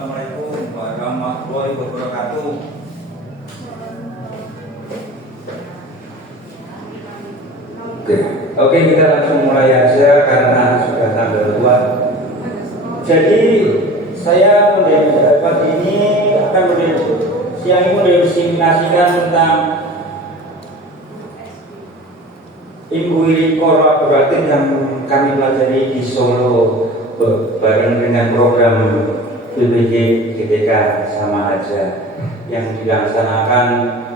Assalamualaikum warahmatullahi wabarakatuh. Oke, kita langsung mulai aja karena sudah tanggal 2. Jadi saya pagi ini akan siang ini mendiseminasikan tentang inquiry kolaboratif yang kami pelajari di Solo bareng dengan program BPJ GTK sama aja yang dilaksanakan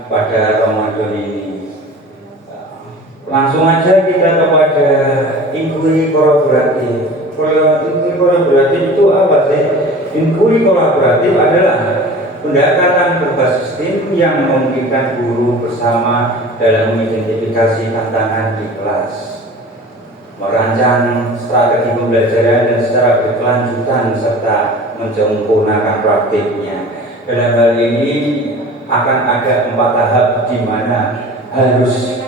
pada Ramadan ini. Langsung aja kita kepada inquiry kolaboratif. Inquiry kolaboratif itu apa sih? Inquiry kolaboratif adalah pendekatan berbasis tim yang memungkinkan guru bersama dalam mengidentifikasi tantangan di kelas, merancang strategi pembelajaran dan secara berkelanjutan serta menyempurnakan praktiknya. Dalam hal ini akan ada 4 tahap di mana harus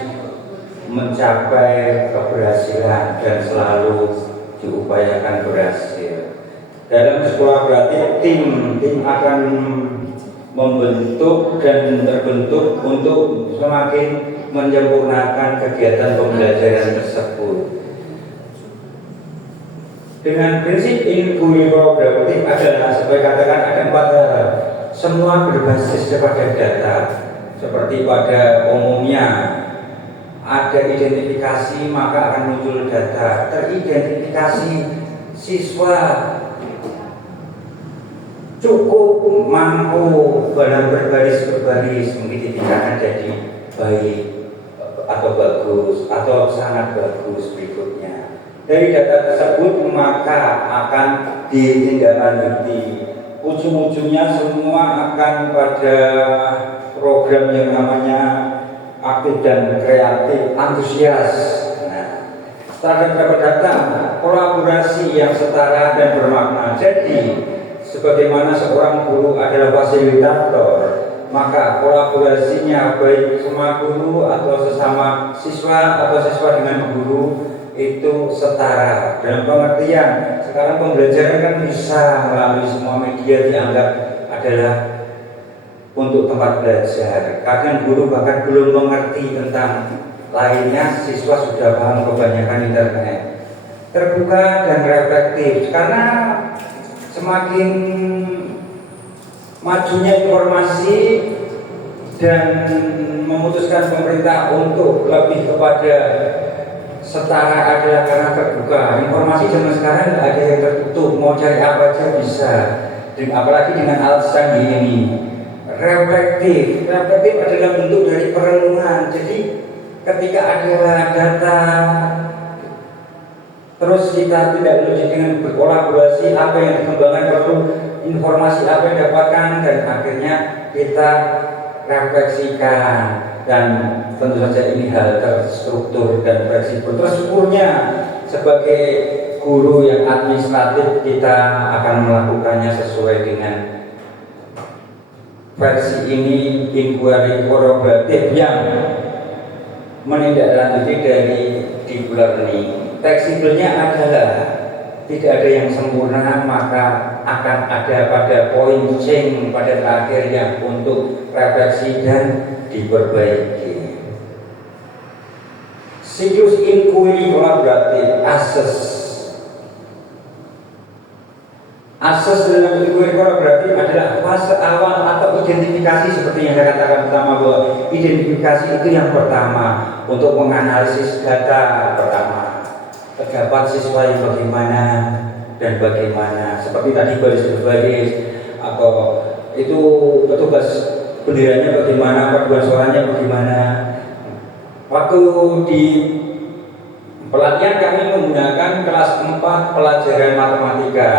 mencapai keberhasilan dan selalu diupayakan berhasil. Dalam sekolah berarti tim akan membentuk dan terbentuk untuk semakin menyempurnakan kegiatan pembelajaran tersebut. Dengan prinsip inquiry kolaboratif adalah sebagai katakan ada 4 hal. Semua berbasis kepada data. Seperti pada umumnya ada identifikasi maka akan muncul data. Teridentifikasi siswa cukup mampu dalam berbaris mungkin tidak jadi baik atau bagus atau sangat bagus berikutnya. Dari data tersebut maka akan ditindaklanjuti. Ujung-ujungnya semua akan pada program yang namanya aktif dan kreatif, antusias. Nah, setelah dapat data, kolaborasi yang setara dan bermakna. Jadi, sebagaimana seorang guru adalah fasilitator, maka kolaborasinya baik sama guru atau sesama siswa atau siswa dengan guru itu setara. Dalam pengertian, sekarang pembelajaran kan bisa melalui semua media dianggap adalah untuk tempat belajar. Kadang guru bahkan belum mengerti tentang lainnya, siswa sudah paham kebanyakan internet. Terbuka dan reflektif karena semakin majunya informasi dan memutuskan pemerintah untuk lebih kepada setara adalah karena terbuka. Informasi zaman sekarang tidak ada yang tertutup, mau cari apa aja bisa. Dan apalagi dengan alat canggih ini. Reflektif adalah bentuk dari perenungan. Jadi ketika ada data terus kita tidak lanjut dengan berkolaborasi, apa yang dikembangkan perlu informasi apa yang didapatkan dan akhirnya kita refleksikan dan tentu saja ini hal terstruktur dan fleksibel. Tersyukurnya sebagai guru yang administratif kita akan melakukannya sesuai dengan versi ini inquiry kolaboratif yang menindaklanjuti dari deep learning. Fleksibelnya adalah tidak ada yang sempurna, maka akan ada pada poin change pada akhirnya untuk refleksi dan diperbaiki. Siklus inquiry kolaboratif Asas dalam inquiry kolaboratif adalah fase awal atau identifikasi seperti yang saya katakan pertama, bahwa identifikasi itu yang pertama untuk menganalisis data pertama. Terdapat siswa yang bagaimana dan bagaimana, seperti tadi baris berbaris atau itu petugas benderanya bagaimana, paduan suaranya bagaimana. Waktu di pelatihan kami menggunakan kelas 4 pelajaran matematika.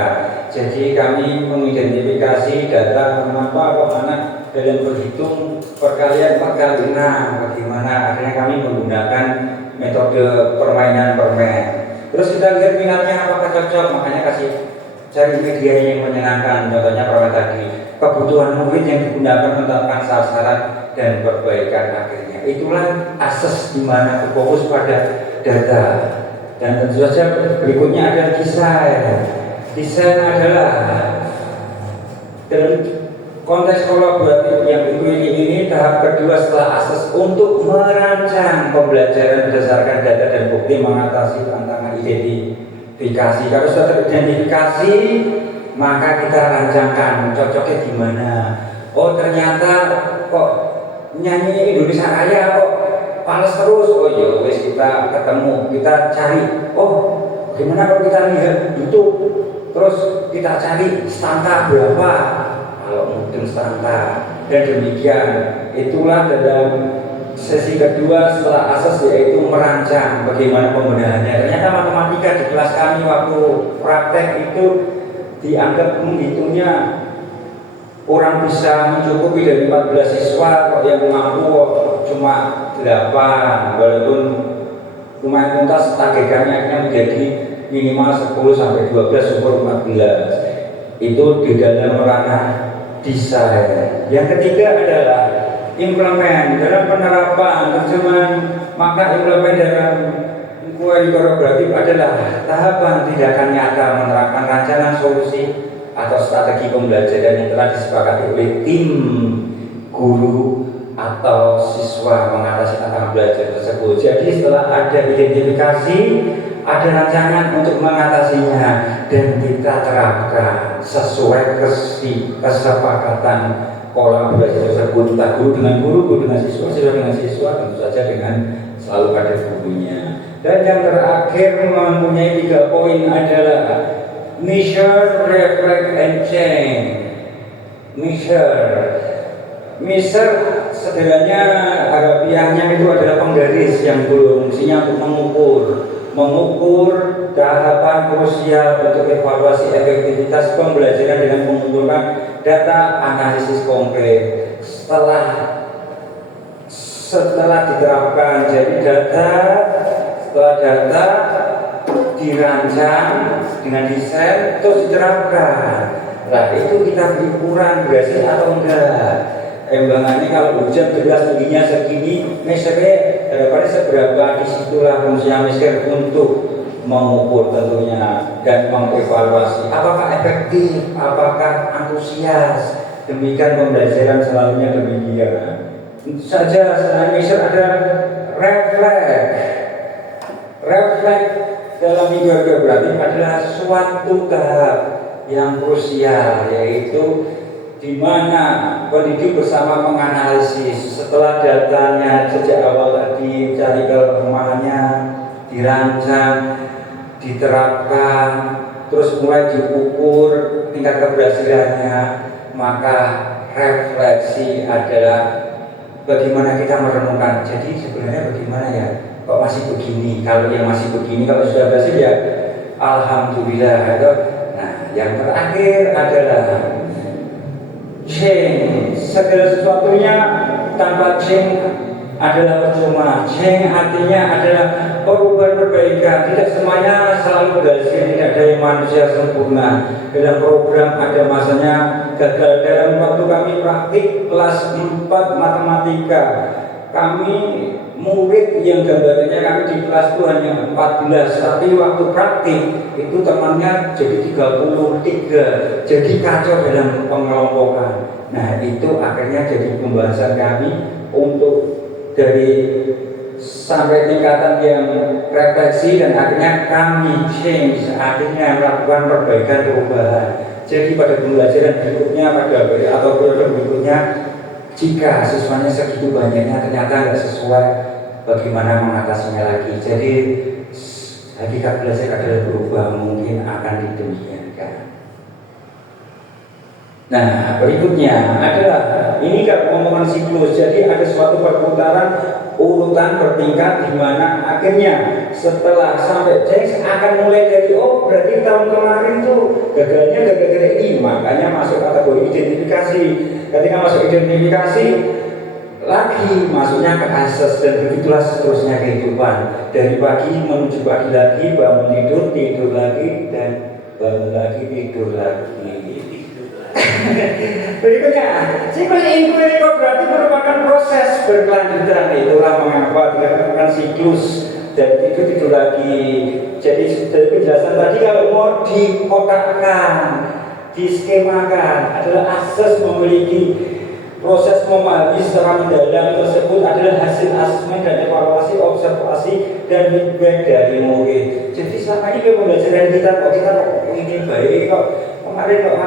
Jadi kami mengidentifikasi data mengapa kok anak dalam berhitung perkalian 4 kali 6 bagaimana. Akhirnya kami menggunakan metode permainan permen. Terus kita lihat minatnya apakah cocok, makanya cari media yang menyenangkan. Contohnya permen tadi, kebutuhan murid yang digunakan menetapkan sasaran dan perbaikan akhirnya. Itulah asas di mana berfokus pada data. Dan tentu saja berikutnya ada desain. Desain adalah Dalam konteks kolaboratif yang ini tahap kedua setelah asas untuk merancang pembelajaran berdasarkan data dan bukti mengatasi tantangan identifikasi. Kalau sudah teridentifikasi, maka kita rancangkan cocoknya gimana. Oh ternyata kok nyanyi Indonesia Raya kok panas terus. Oh ya wes, kita ketemu, kita cari. Oh gimana kalau kita lihat YouTube, terus kita cari stanta berapa kalau mungkin stanta. Dan demikian itulah dalam sesi kedua setelah asas, yaitu merancang bagaimana pembenahannya. Ternyata matematika di kelas kami waktu praktek itu dianggap menghitungnya orang bisa mencukupi dari 14 siswa, kok yang mampu cuma 8, walaupun lumayan tuntas targetnya akhirnya menjadi minimal 10 sampai 12 syukur 14. Itu di dalam ranah desain. Yang ketiga adalah implement dalam penerapan terjemahan. Maka implement dalam inquiry kolaboratif adalah tahapan tindakan nyata menerapkan rancangan solusi atau strategi pembelajaran yang telah disepakati oleh tim guru atau siswa mengatasi tantangan belajar tersebut. Jadi setelah ada identifikasi, ada rancangan untuk mengatasinya, dan kita terapkan sesuai kesepakatan kolaborasi tersebut, entah guru dengan guru dengan siswa, siswa dengan siswa, tentu saja dengan selalu ada gurunya. Dan yang terakhir mempunyai 3 poin adalah measure, reflect, and change. Measure sederhananya harafiahnya itu adalah penggaris yang berfungsinya untuk mengukur tahapan krusial untuk evaluasi efektivitas pembelajaran dengan mengumpulkan data analisis konkret. Setelah diterapkan, jadi setelah data dirancang dengan desain terus diterapkan. Nah itu kita beri ukuran berhasil atau enggak. Embangannya kalau hujan gelas tingginya segini, mesernya daripada seberapa, disitulah fungsinya meser untuk mengukur tentunya dan mengevaluasi apakah efektif, apakah antusias. Demikian pembelajaran selalunya demikian. Tentu saja selain meser ada reflect dalam minggu berarti adalah suatu tahap yang krusial, yaitu di mana pendidik bersama menganalisis setelah datanya sejak awal tadi cari kelemahannya, dirancang, diterapkan, terus mulai diukur tingkat keberhasilannya. Maka refleksi adalah bagaimana kita merenungkan. Jadi sebenarnya bagaimana ya? Kok masih begini? Kalau yang masih begini, kalau sudah berhasil ya alhamdulillah. Nah, yang terakhir adalah change. Segala sesuatunya tanpa change adalah percuma. Change artinya adalah perubahan, perbaikan. Tidak semuanya selalu berhasil, tidak ada yang manusia sempurna. Dalam program ada masanya gagal. Dalam waktu kami praktik kelas 4 matematika, kami murid yang gambarnya kami di kelas itu hanya 14, tapi waktu praktik itu temannya jadi 33, jadi kacau dalam pengelompokan. Nah itu akhirnya jadi pembahasan kami untuk dari sampai tingkatan yang refleksi, dan akhirnya kami change, akhirnya melakukan perbaikan, perubahan. Jadi pada pembelajaran berikutnya, atau periode berikutnya, jika siswanya segitu banyaknya ternyata nggak sesuai, bagaimana mengatasinya lagi. Jadi hakikat belajar adalah berubah, mungkin akan didemikiankan. Nah berikutnya adalah ini kan ngomongan siklus. Jadi ada suatu perputaran urutan bertingkat di mana akhirnya setelah sampai cek akan mulai dari berarti tahun kemarin tuh gagalnya gara-gara ini, makanya masuk kategori identifikasi. Ketika masuk identifikasi lagi masuknya ke asas, dan begitulah seterusnya kehidupan dari pagi menuju pagi lagi, bangun tidur lagi, dan bangun lagi tidur lagi. Berikutnya, siklus inquiry berarti merupakan proses berkelanjutan. Itulah mengapa dikatakan siklus, dan itu lagi. Jadi dari penjelasan tadi, kalau mau dikotakkan diskemakan, adalah asas memiliki proses memahami secara mendalam tersebut adalah hasil asesmen dan evaluasi, observasi dan feedback dari murid. Jadi selama ini pembelajaran kita kok ini baik kok kemarin kok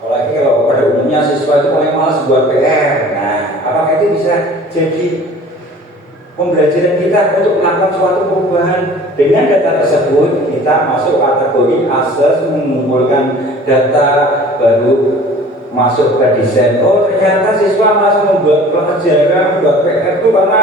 apalagi kalau pada umumnya siswa itu paling malas buat PR. Nah, apakah itu bisa jadi pembelajaran kita untuk melakukan suatu perubahan? Dengan data tersebut kita masuk kategori asas, mengumpulkan data, baru masuk ke desain. Oh, ternyata siswa malas membuat pelajaran, membuat PR itu karena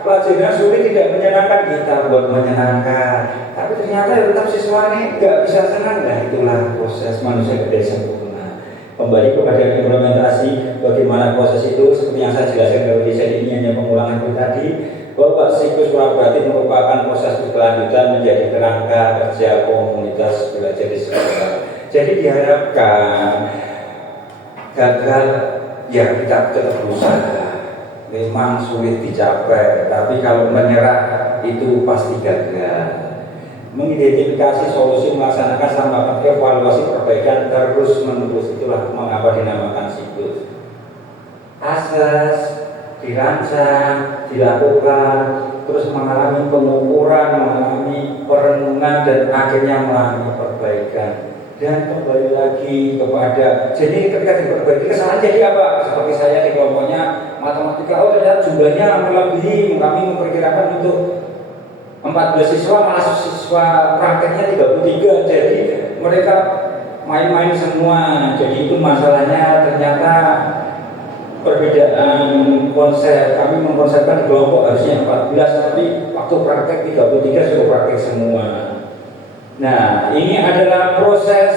pelajaran sulit, tidak menyenangkan. Kita buat menyenangkan, tapi ternyata tetap siswa ini nggak bisa senang. Nah, itulah proses manusia tidak sempurna. Kembali kepada implementasi, bagaimana proses itu seperti yang saya jelaskan dalam desain ini hanya pengulangan itu tadi, bahwa siklus kolaboratif merupakan proses berkelanjutan menjadi kerangka kerja komunitas belajar di sekolah. Jadi diharapkan gagal ya kita tetap berusaha. Memang sulit dicapai, tapi kalau menyerah itu pasti gagal. Mengidentifikasi solusi, melaksanakan sampai evaluasi perbaikan terus menerus, itulah mengapa dinamakan siklus. Asas dirancang, dilakukan, terus mengalami pengukuran, mengalami perenungan, dan akhirnya mengalami perbaikan. Dan kembali lagi kepada, jadi ketika diperbaiki kesalahan jadi apa? Seperti saya di kelompoknya matematika, oh ternyata jumlahnya melebihi, kami memperkirakan untuk 14 siswa, malah siswa prakteknya 33, jadi mereka main-main semua. Jadi itu masalahnya ternyata perbedaan konsep. Kami mengkonsepkan di kelompok harusnya 14, tapi waktu praktek 33 sudah praktek semua. Nah, ini adalah proses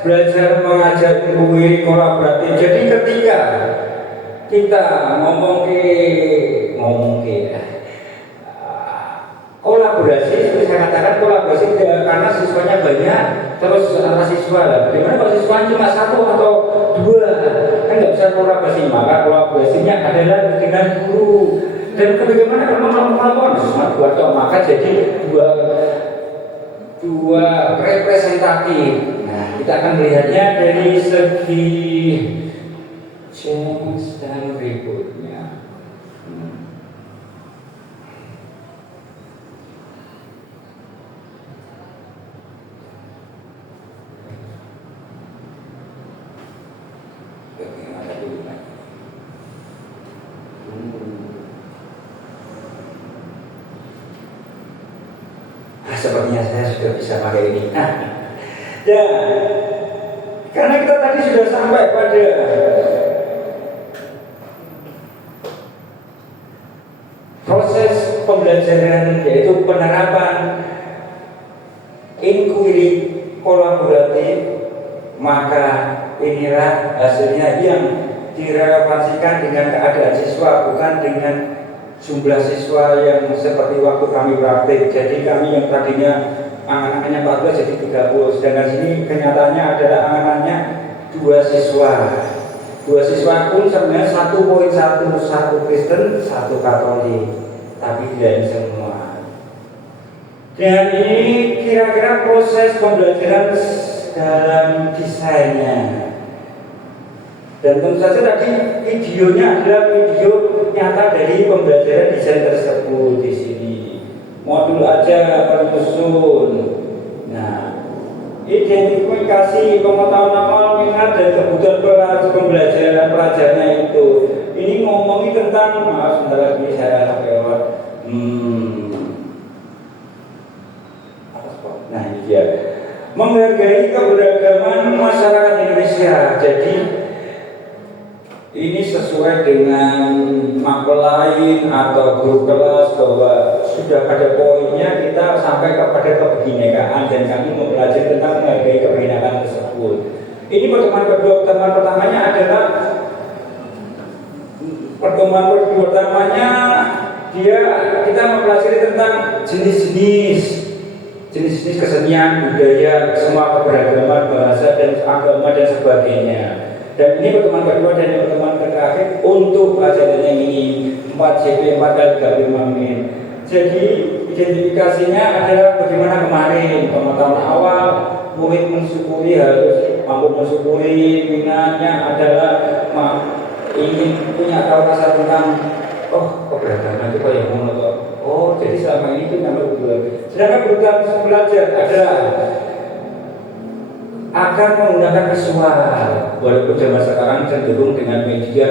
belajar mengajar kuliah kolaboratif. Jadi ketika kita ngomong kolaborasi, seperti saya katakan kolaborasi tidak karena siswanya banyak terus antara siswa lah. Bagaimana kalau siswanya cuma 1 atau 2, kan nggak bisa kolaborasi. Maka kolaborasinya adalah dengan guru. Dan bagaimana kalau melakukan cuma 2 atau maka jadi dua representatif. Nah, kita akan melihatnya dari segi change dan berikutnya. Sepertinya saya sudah bisa pakai ini. Ya, karena kita tadi sudah sampai pada proses pembelajaran, yaitu penerapan inquiry kolaboratif, maka inilah hasilnya yang direlevansikan dengan keadaan siswa, bukan dengan jumlah siswa yang seperti waktu kami praktik. Jadi kami yang tadinya angan-angannya 14 jadi 30, sedangkan sini kenyataannya adalah angan-angannya 2 siswa. 2 siswa pun sebenarnya 1.1, 1 Kristen, 1 Katolik, tapi tidak semua. Dan ini kira-kira proses pembelajaran dalam desainnya. Dan tentu saja tadi videonya adalah video nyata dari pembelajaran desain tersebut di sini. Modul aja penyusun. Nah, identifikasi pengetahuan awal, minat dan kebutuhan pembelajaran pelajarnya itu. Ini ngomongin tentang, maaf sebentar lagi saya lewat. Nah, ini dia. Menghargai keberagaman masyarakat Indonesia. Jadi ini sesuai dengan mapel lain atau grup kelas bahwa sudah pada poinnya kita sampai kepada kebinekaan dan kami mempelajari tentang menghargai kebinekaan tersebut. Ini pertemuan kedua. Pertemuan pertamanya adalah kita mempelajari tentang jenis-jenis kesenian, budaya, semua keberagaman bahasa dan agama dan sebagainya. Dan ini pertemuan kedua dan pertemuan terakhir untuk pelajaran yang ini 4 JP 4 kali 35 menit. Jadi identifikasinya adalah bagaimana kemarin pengetahuan awal, murid mensyukuri, harus mampu mensyukuri. Minatnya adalah ingin punya tahu rasa tentang keberagaman itu kayak ngono toh. Oh, jadi selama ini itu namanya hubungan. Sedangkan program belajar adalah akan menggunakan visual. Walaupun zaman sekarang cenderung dengan media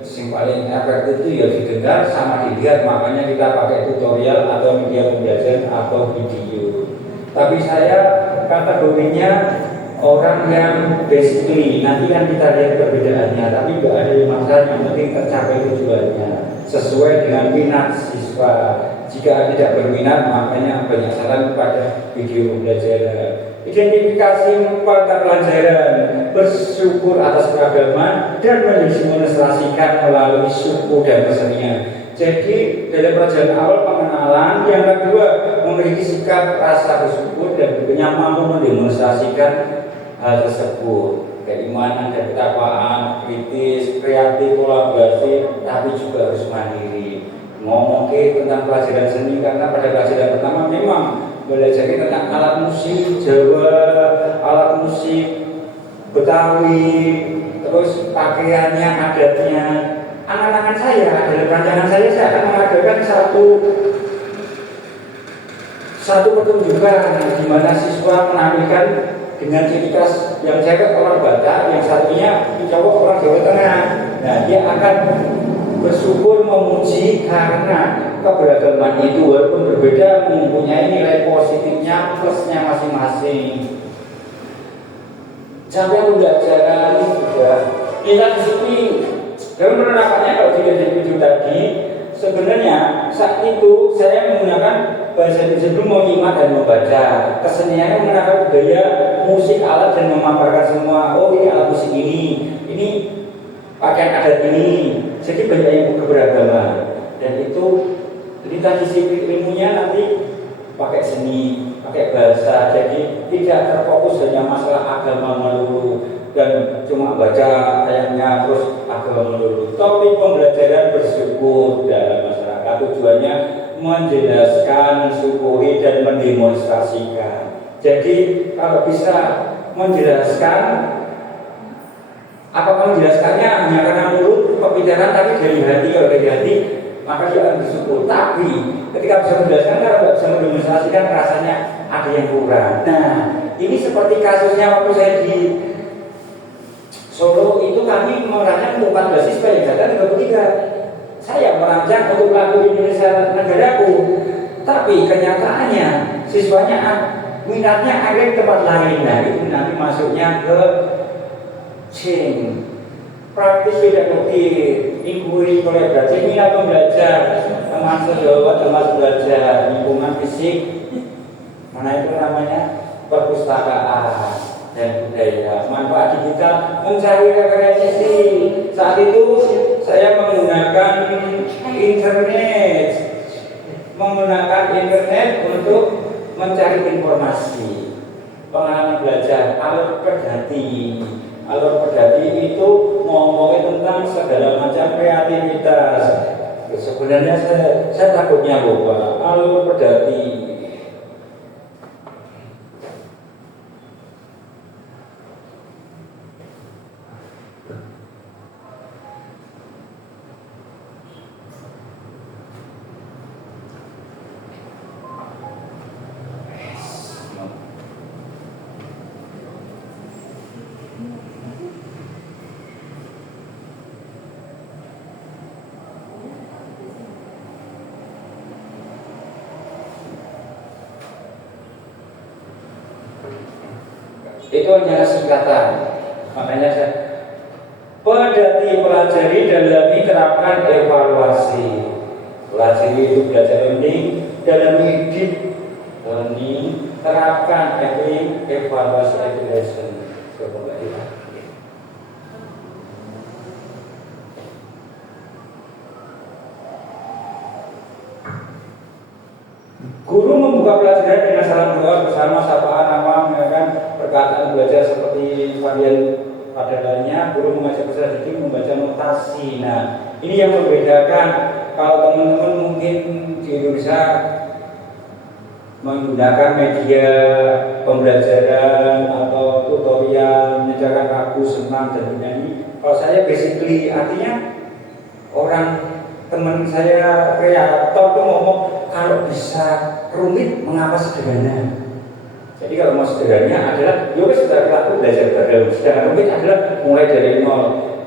yang paling efektif itu ya didengar sama dilihat, makanya kita pakai tutorial atau media pembelajaran atau video. Tapi saya kategorinya orang yang basically, nanti kan kita lihat perbedaannya, tapi nggak ada yang masalah, yang penting tercapai tujuannya sesuai dengan minat siswa. Jika tidak berminat, makanya banyak saran pada video pembelajaran. Identifikasi pada pelajaran, bersyukur atas keragaman, dan mendemonstrasikan melalui syukur dan kesenian. Jadi dalam pelajaran awal pengenalan, yang kedua memiliki sikap rasa bersyukur dan berkenyang mampu mendemonstrasikan hal tersebut. Keimanan dan ketakwaan, kritis, kreatif, kolaborasi, tapi juga harus mandiri. Ngomong tentang pelajaran seni, karena pada pelajaran pertama memang belajar tentang alat musik Jawa, alat musik Betawi, terus pakaiannya, adatnya. Angan-angan saya, dalam rancangan saya akan mengadakan satu pertunjukan di mana siswa menampilkan dengan ciri khas, yang cewek orang Batak, yang satunya cowok orang Jawa Tengah. Nah, dia akan bersyukur memuji karena keberagaman itu walaupun berbeda mempunyai nilai positifnya plusnya masing-masing. Sampai pembelajaran sudah kita disiplin. Dan penerapannya kalau dilihat dari video tadi, sebenarnya saat itu saya menggunakan bahasa Indonesia dulu, menyimak dan membaca. Keseniannya menggunakan budaya musik alat dan memaparkan semua. Oh, ini alat musik ini pakaian adat ini. Jadi banyak yang keberagaman. Dan itu kita disiplin ilmunya nanti pakai seni, pakai bahasa. Jadi tidak terfokus hanya masalah agama melulu dan cuma baca ayatnya terus agama melulu. Topik pembelajaran bersyukur dalam masyarakat, tujuannya menjelaskan, mensyukuri dan mendemonstrasikan. Jadi kalau bisa menjelaskan, apakah menjelaskannya hanya karena mulut pembicaraan, tapi dari hati. Kalau dari hati maka dia akan bersyukur. Tapi ketika bisa menjelaskan, kalau nggak bisa mendemonstrasikan, rasanya ada yang kurang. Nah, ini seperti kasusnya waktu saya di Solo itu, kami merancang untuk 14 siswa yang datang 33. Saya merancang untuk lagu Indonesia Negaraku, tapi kenyataannya siswanya minatnya ada di tempat lain. Nah, itu nanti masuknya ke praktis pedagogi, inquiry, kolaborasi, minat belajar, teman sejawat, teman belajar, lingkungan fisik, mana itu namanya, perpustakaan dan budaya, manfaat digital, mencari referensi. Saat itu saya menggunakan internet untuk mencari informasi. Pengalaman belajar alur pedati. Alur pedati itu ngomongin tentang segala macam kreativitas. Sebenarnya saya takutnya lupa alur pedati. Itu hanya singkatan. Makanya saya pedati, pelajari, dalami, terapkan, evaluasi. Pelajari itu belajar learning, dalami deep learning, terapkan, evaluasi, evaluation. Guru membuka pelajaran dengan salam doa bersama, sapaan nama, perkataan belajar seperti varian pada lainnya. Guru mengajak peserta didik membaca notasi. Nah, ini yang membedakan. Kalau teman-teman mungkin di Indonesia menggunakan media pembelajaran atau tutorial menyediakan lagu, senam dan bernyanyi. Kalau saya basically artinya orang teman saya kreator tuh ngomong kalau bisa rumit mengapa sederhana. Jadi kalau mau sederhananya adalah ya sudah lagu belajar bareng. Sedangkan rumit adalah mulai dari nol,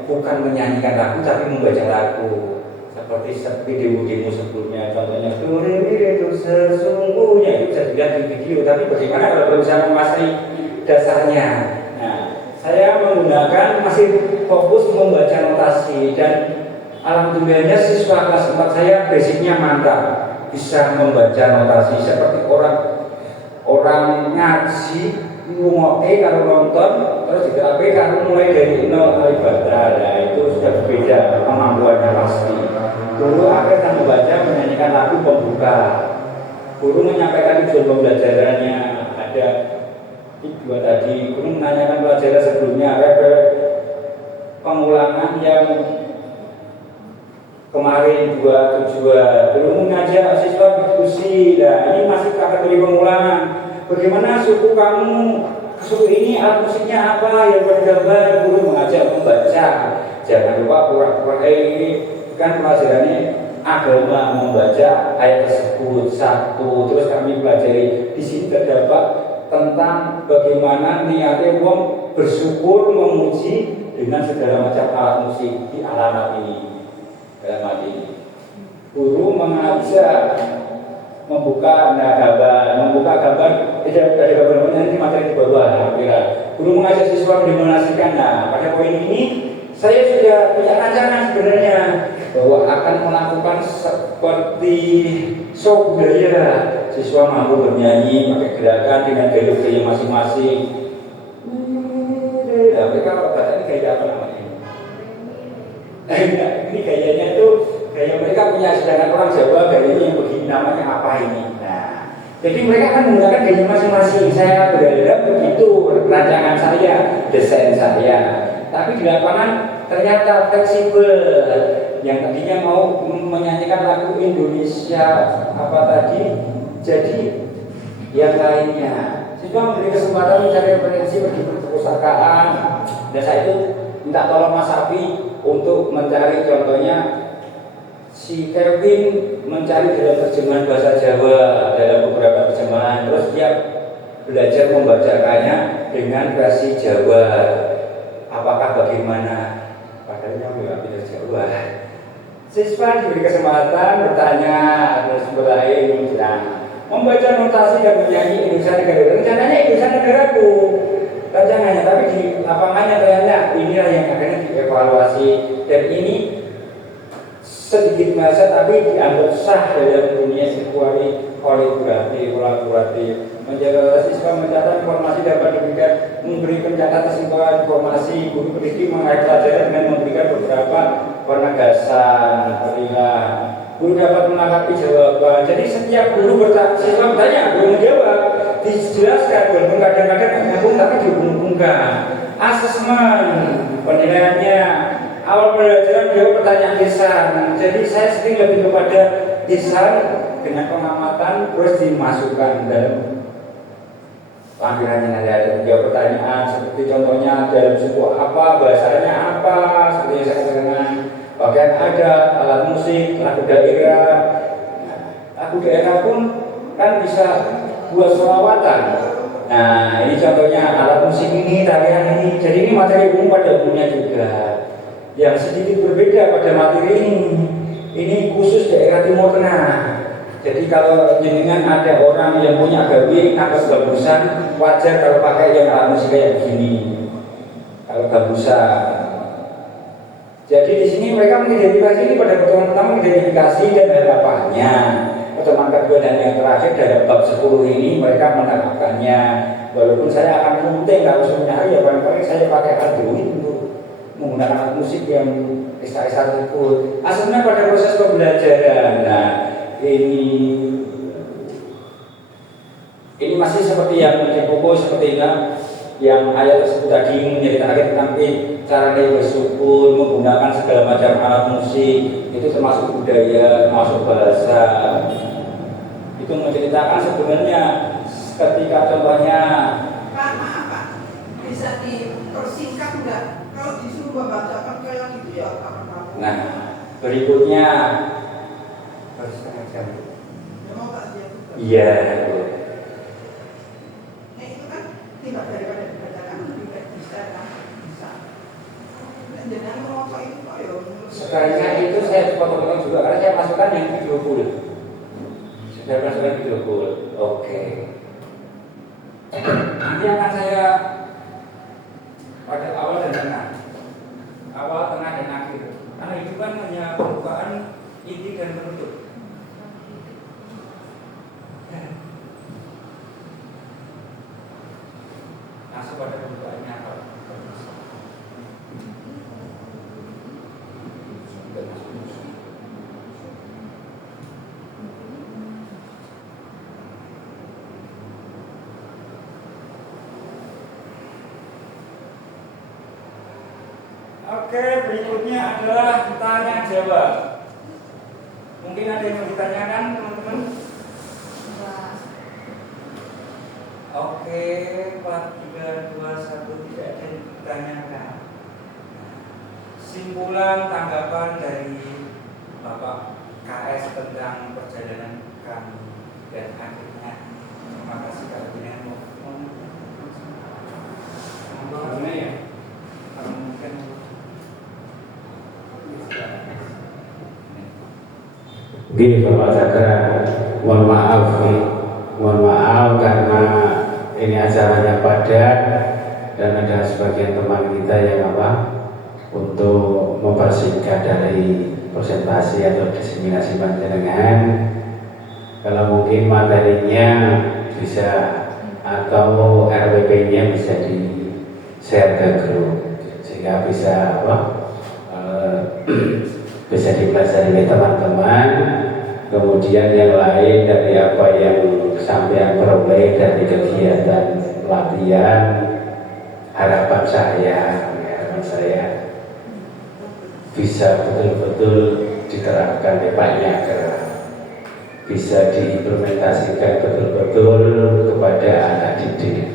bukan menyanyikan lagu tapi membaca lagu. Seperti video-video sebelumnya, contohnya do re mi re do sesungguhnya itu bisa dilihat di video. Tapi bagaimana kalau belum bisa menguasai dasarnya? Nah, saya menggunakan masih fokus membaca notasi dan alhamdulillahnya siswa kelas 4 saya basicnya mantap, bisa membaca notasi seperti orang ngaji ngoke kalau nonton terus juga kalau mulai dari nol alifabeta. Nah itu sudah berbeda kemampuannya pasti. Guru akan membaca menyanyikan lagu pembuka. Guru menyampaikan tujuan pembelajarannya ada 2 tadi. Guru menanyakan pelajaran sebelumnya, pengulangan yang kemarin 2 tujuan. Guru mengajak siswa diskusi. Nah ini masih kategori pengulangan. Bagaimana suku kamu? Suku ini alat musiknya apa? Yang bergambar. Guru mengajak membaca. Jangan lupa pura-pura ini kan pelajarannya agama, membaca ayat tersebut satu. Terus kami pelajari di sini terdapat tentang bagaimana niatnya wong bersyukur memuji dengan segala macam alat musik di alamat ini. Alamat ini. Guru mengajak membuka gambar dari gambar nanti materi di bawah. Guru mengajak siswa mendemonstrasikan. Nah, pada poin ini saya sudah punya rancangan sebenarnya bahwa akan melakukan seperti show budaya. Siswa mampu bernyanyi pakai gerakan dengan gaya masing-masing. Mereka baca ini gaya apa namanya? Ini gayanya itu gaya mereka punya, sedangkan orang Jawa gayanya yang begini namanya apa ini? Nah, jadi mereka akan menggunakan gaya masing-masing. Saya berharap begitu rancangan saya, desain saya. Tapi di lapangan ternyata fleksibel. Yang tadinya mau menyanyikan lagu Indonesia apa tadi, jadi yang lainnya. Siswa memberi kesempatan mencari referensi pergi perpustakaan. Dan saya itu minta tolong Mas Sapi untuk mencari contohnya si Kevin mencari dalam terjemahan bahasa Jawa dalam beberapa terjemahan. Terus dia belajar membacakannya dengan versi Jawa. Apakah bagaimana? Padahal yang tidak Jawa. Siswa diberi kesempatan bertanya terus mulai menjelaskan membaca notasi dan menyanyi Indonesia Negara. Rencananya Indonesia Negaraku rancangannya, tapi di lapangannya ternyata inilah yang akhirnya dievaluasi dan ini sedikit masa tapi dianggap sah dalam dunia sirkuari kolaboratif. Menjaga siswa mencatat informasi dapat diberikan, memberi pencatat kesimpulan informasi. Guru pendidik mengait pelajaran dengan memberikan beberapa penegasan. Guru dapat menanggapi jawaban. Jadi setiap guru siswa bertanya, guru menjawab, dijelaskan walaupun kadang-kadang nyambung tapi dihubung-hubungkan. Asesmen penilaiannya awal pembelajaran jawab pertanyaan lisan. Jadi saya sering lebih kepada lisan dengan pengamatan terus dimasukkan dalam lampirannya. Ada jawab pertanyaan seperti contohnya dalam suku apa, bahasanya apa, seperti yang saya katakan. Bahkan ada alat musik, lagu daerah. Lagu daerah pun kan bisa buat selawatan. Nah ini contohnya alat musik ini, tarian ini. Jadi ini materi umum pada umumnya juga. Yang sedikit berbeda pada materi ini khusus daerah Timur Tengah. Jadi kalau jenengan ada orang yang punya gawing atau gabusan, wajar kalau pakai yang alat musik kayak begini. Kalau gabusan. Jadi di sini mereka mengidentifikasi ini pada pertemuan pertama mengidentifikasi dan harapannya. Pertemuan kedua dan yang terakhir dalam bab 10 ini mereka menerapkannya. Walaupun saya akan penting kalau sebenarnya ya paling-paling saya pakai Arduino untuk menggunakan alat musik yang SKS tersebut. Asalnya pada proses pembelajaran. Nah, ini masih seperti yang di buku seperti yang ayat tersebut tadi menceritakan tentang cara dia bersyukur menggunakan segala macam alat musik, itu termasuk budaya, termasuk bahasa. itu menceritakan sebenarnya ketika contohnya Pak, maaf Pak, bisa dipersingkat enggak? Kalau disuruh membacakan kayak gitu ya apa-apa. nah berikutnya harus setengah jam. Memang tak siap. Iya. Nah itu kan tidak daripada dibacakan lebih baik bisa kan? Bisa. Dan jangan merokok itu kok ya. Sebaiknya itu saya potong-potong juga karena saya masukkan yang video full. Sudah masukkan video full. Oke. Nanti akan saya pada awal dan tengah. Awal, tengah, dan akhir. Karena itu kan hanya pembukaan inti dan penutup. Masuk pada pembukaannya apa? Oke, berikutnya adalah tanya jawab. Mungkin ada yang mau ditanyakan, teman-teman? Oke, 4, 3, 2, 1, tidak ada yang ditanyakan. Simpulan tanggapan dari Bapak KS tentang perjalanan kami dan akhirnya terima kasih kalau dengan mau ya. Mungkin Gini Bapak Cakra, mohon maaf karena ini acaranya padat dan ada sebagian teman kita yang untuk mempersingkat dari presentasi atau diseminasi panjenengan. Kalau mungkin materinya bisa atau RWP-nya bisa di share ke grup sehingga bisa bisa dipelajari oleh teman-teman. Kemudian yang lain dari apa yang sampean peroleh dari kegiatan latihan, harapan saya bisa betul-betul diterapkan di Pak Nyagra, bisa diimplementasikan betul-betul kepada anak didik.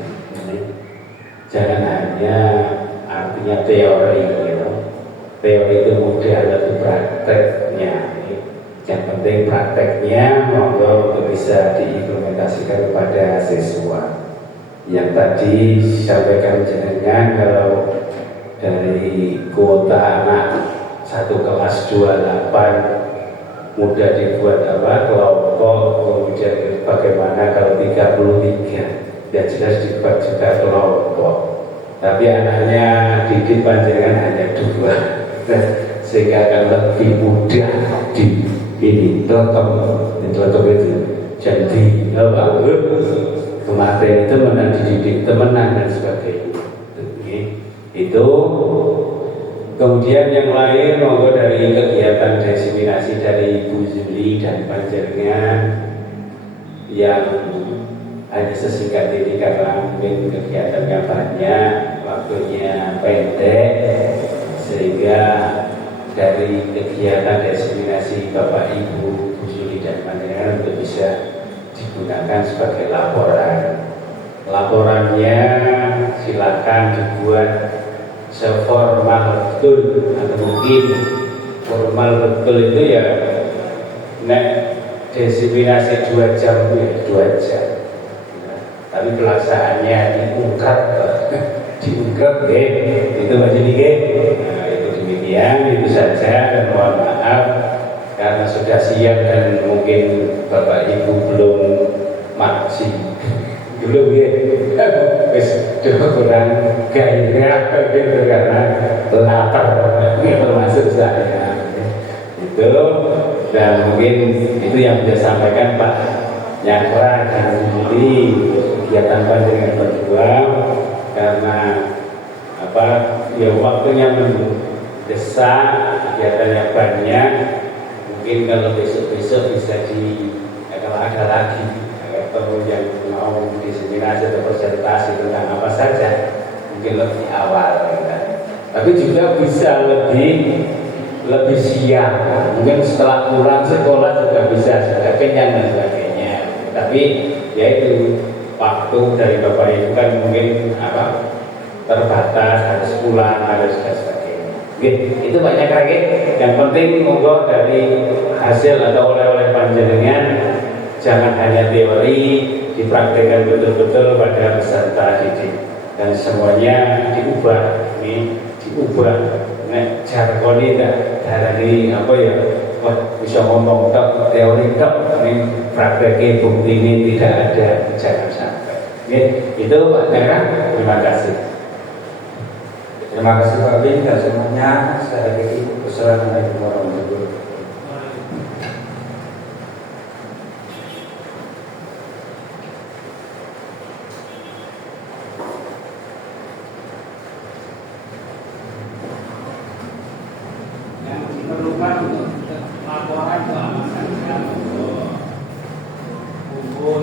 Jangan hanya artinya teori gitu. Teori itu mudah, tapi prakteknya yang penting prakteknya monggo untuk bisa diimplementasikan kepada siswa. Yang tadi disampaikan jenengan kalau dari kuota anak 1 kelas 28 mudah dibuat kelompok, kemudian bagaimana kalau 33 ya jelas dibuat juga kelompok. Tapi anaknya didik panjenengan hanya 2 sehingga akan lebih mudah di ini telepon itu jadi kemarin itu menang dididik temenan dan sebagainya itu. Kemudian yang lain monggo dari kegiatan diseminasi dari Ibu Zuli dan panjenengan yang hanya sesingkat ini karena mungkin kegiatannya banyak, waktunya pendek, sehingga dari kegiatan diseminasi Bapak Ibu Zuli dan panjenengan untuk bisa digunakan sebagai laporan. Laporannya silakan dibuat seformal betul atau mungkin formal betul itu ya diseminasi 2 jam ya 2 jam. Tapi pelaksanaannya diungkap itu jadi nah, itu demikian itu saja dan mohon maaf karena sudah siang dan mungkin Bapak Ibu belum masih belum kurang gairah gitu karena lapar termasuk saya itu. Dan mungkin itu yang bisa sampaikan Pak Nyagra dan Juli kegiatan panjenengan berdua karena ya waktunya mendesak, kegiatannya banyak. Mungkin kalau besok-besok bisa kalau ada lagi perlu yang mau diseminasi atau presentasi tentang apa saja mungkin lebih awal tapi juga bisa lebih siang, mungkin setelah pulang sekolah juga bisa sudah kenyang dan sebagainya Tapi ya itu waktu dari Bapak itu kan mungkin terbatas, harus pulang, harus dan sebagainya. Oke, itu banyak lagi. Yang penting monggo dari hasil atau oleh-oleh panjenengan jangan hanya teori, dipraktikkan betul-betul pada peserta didik dan semuanya diubah. Ini diubah. Nek jargon ini dari wah bisa ngomong tok, teori tok, ini prakteknya bukti ini tidak ada, jangan sampai. Oke, itu Pak Tera, terima kasih. Terima kasih Pak Bin dan semuanya. Saya akhiri. Wassalamualaikum warahmatullahi wabarakatuh. Yang diperlukan untuk laporan